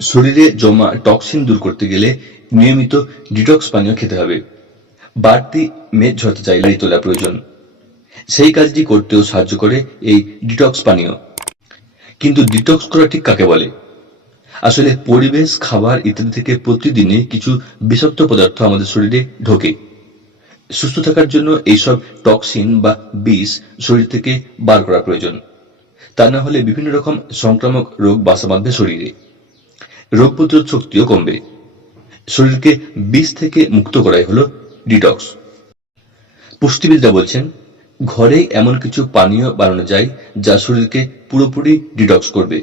শরীরে জমা টক্সিন দূর করতে গেলে নিয়মিত ডিটক্স পানীয় খেতে হবে। বাড়তি মেদ ঝরতে চাইলেই তোলা প্রয়োজন। সেই কাজটি করতেও সাহায্য করে এই ডিটক্স পানীয়। কিন্তু ডিটক্স করা ঠিক কাকে বলে? আসলে পরিবেশ, খাবার ইত্যাদি থেকে প্রতিদিনে কিছু বিষাক্ত পদার্থ আমাদের শরীরে ঢোকে। সুস্থ থাকার জন্য এইসব টক্সিন বা বিষ শরীর থেকে বার করা প্রয়োজন। তা না হলে বিভিন্ন রকম সংক্রামক রোগ বাসা বাঁধবে শরীরে। রোগ প্রতিরোধ শক্তিও কমবে। শরীরকে বিষ থেকে মুক্ত করাই হলো ডিটক্স পুষ্টিবিদরা বলছেন ঘরেই এমন কিছু পানীয় বানানো যায় যা শরীরকে পুরোপুরি ডিটক্স করবে।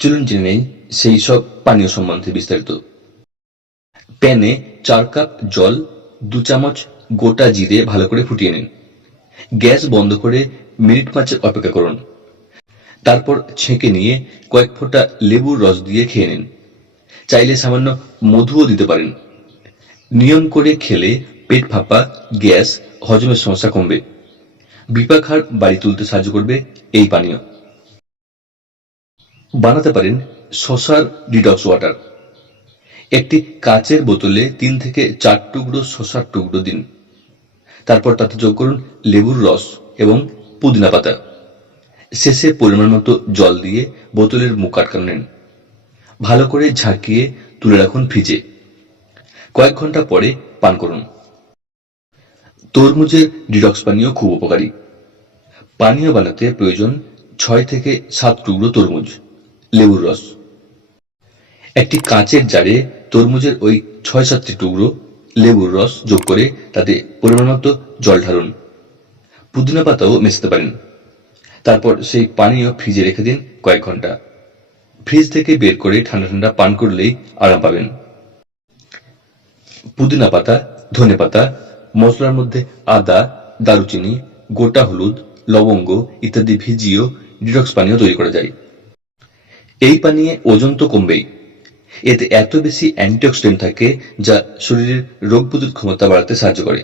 চলুন জেনে নেই সেই সব পানীয় সম্বন্ধে বিস্তারিত। প্যানে চার কাপ জল, দু চামচ গোটা জিরে ভালো করে ফুটিয়ে নিন। গ্যাস বন্ধ করে মিনিট পাঁচের অপেক্ষা করুন। তারপর ছেঁকে নিয়ে কয়েক ফোঁটা লেবুর রস দিয়ে খেয়ে নিন। চাইলে সামান্য মধুও দিতে পারেন। নিয়ম করে খেলে পেট ফাঁপা, গ্যাস, হজমের সমস্যা কমবে। বিপাখার বাড়ি তুলতে সাহায্য করবে এই পানীয়। বানাতে পারেন শশার ডিটক্স ওয়াটার। একটি কাচের বোতলে তিন থেকে চার টুকরো শশার টুকরো দিন। তারপর তাতে যোগ করুন লেবুর রস এবং পুদিনা পাতা। শেষে পরিমাণ মতো জল দিয়ে বোতলের মুখ আটকানো নেন। ভালো করে ঝাঁকিয়ে তুলে রাখুন ফ্রিজে। কয়েক ঘণ্টা পরে পান করুন। তরমুজের ডিটক্স পানীয় খুব উপকারী। পানীয় বানাতে প্রয়োজন ছয় থেকে সাত টুকরো তরমুজ, লেবুর রস। একটি কাঁচের জারে তরমুজের ওই ছয় সাতটি টুকরো লেবুর রস যোগ করে তাতে পরিমাণ মতো জল ঢালুন। পুদিনা পাতাও মেশাতে পারেন। তারপর সেই পানীয় ফ্রিজে রেখে দিন কয়েক ঘণ্টা। ফ্রিজ থেকে বের করে ঠান্ডা ঠান্ডা পান করলেই আরাম পাবেন। পুদিনা পাতা, ধনে পাতা, মশলার মধ্যে আদা, দারুচিনি, গোটা হলুদ, লবঙ্গ ইত্যাদি ভিজিয়েও ডিটক্স পানীয় তৈরি করা যায়। এই পানীয় ওজন তো কমবেই। এতে এত বেশি অ্যান্টিঅক্সিডেন্ট থাকে যা শরীরের রোগ প্রতিরোধ ক্ষমতা বাড়াতে সাহায্য করে।